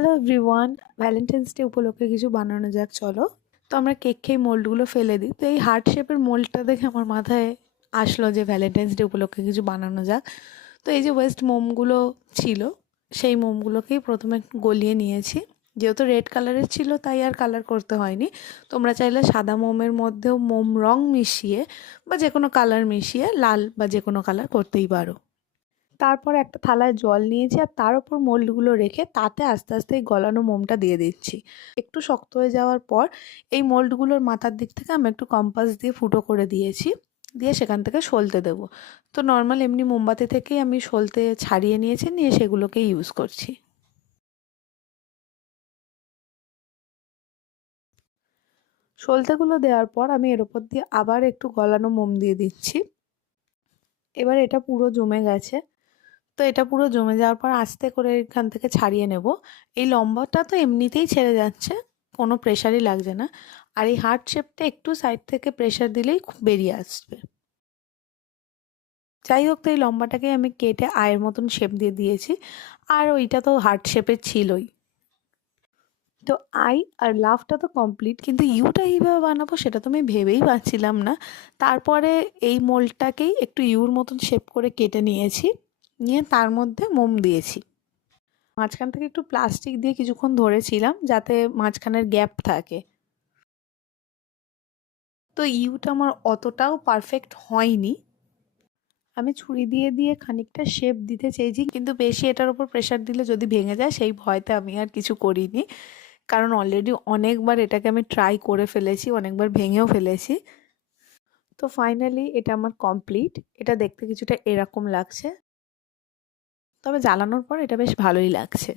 Hello everyone, Valentine's day উপলক্ষে কিছু বানানো যাক চলো। তো আমরা কেক খেয়ে মোল্ডগুলো ফেলে দিই, তো এই হার্ট শেপের মোল্ডটা দেখে আমার মাথায় আসলো যে ভ্যালেন্টাইন্স ডে উপলক্ষে কিছু বানানো যাক। তো এই যে ওয়েস্ট মোমগুলো ছিল, সেই মোমগুলোকেই প্রথমে গলিয়ে নিয়েছি। যেহেতু রেড কালারের ছিল তাই আর কালার করতে হয়নি। তোমরা চাইলে সাদা মোমের মধ্যেও মোম রং মিশিয়ে বা যে কোনো কালার মিশিয়ে লাল বা যে কোনো কালার করতেই পারো। তারপর একটা থালায় জল নিয়েছি আর তার উপর মোল্ডগুলো রেখে তাতে আস্তে আস্তে এই গলানো মোমটা দিয়ে দিচ্ছি। একটু শক্ত হয়ে যাওয়ার পর এই মোল্ডগুলোর মাথার দিক থেকে আমি একটু কম্পাস দিয়ে ফুটো করে দিয়েছি, দিয়ে সেখান থেকে সলতে দেবো। তো নর্মাল এমনি মোমবাতি থেকেই আমি সলতে ছাড়িয়ে নিয়েছি, নিয়ে সেগুলোকেই ইউজ করছি। সলতেগুলো দেওয়ার পর আমি এর উপর দিয়ে আবার একটু গলানো মোম দিয়ে দিচ্ছি। এবার এটা পুরো জমে গেছে। তো এটা পুরো জমে যাওয়ার পর আস্তে করে এখান থেকে ছাড়িয়ে নেব। এই লম্বাটা তো এমনিতেই ছেড়ে যাচ্ছে, কোনো প্রেশারই লাগছে না। আর এই হার্ট শেপটা একটু সাইড থেকে প্রেশার দিলেই বেরিয়ে আসবে। যাই হোক, তো এই লম্বাটাকে আমি কেটে আয়ের মতন শেপ দিয়ে দিয়েছি। আর ওইটা তো হার্ট শেপের ছিলই। তো আই আর লাভটা তো কমপ্লিট, কিন্তু ইউটা কীভাবে বানাবো সেটা তো আমি ভেবেই পাচ্ছিলাম না। তারপরে এই মোল্ডটাকেই একটু ইউর মতন শেপ করে কেটে নিয়েছি, নিয়ে তার মধ্যে মোম দিয়েছি। মাঝখান থেকে একটু প্লাস্টিক দিয়ে কিছুক্ষণ ধরেছিলাম যাতে মাঝখানের গ্যাপ থাকে। তো ইউটা আমার অতটাও পারফেক্ট হয়নি। আমি ছুরি দিয়ে দিয়ে খানিকটা শেপ দিতে চেয়েছি, কিন্তু বেশি এটার উপর প্রেশার দিলে যদি ভেঙে যায় সেই ভয়তে আমি আর কিছু করিনি। কারণ অলরেডি অনেকবার এটাকে আমি ট্রাই করে ফেলেছি, অনেকবার ভেঙেও ফেলেছি। তো ফাইনালি এটা আমার কমপ্লিট। এটা দেখতে কিছুটা এরকম লাগছে, তবে জ্বালানোর পর এটা বেশ ভালোই লাগছে।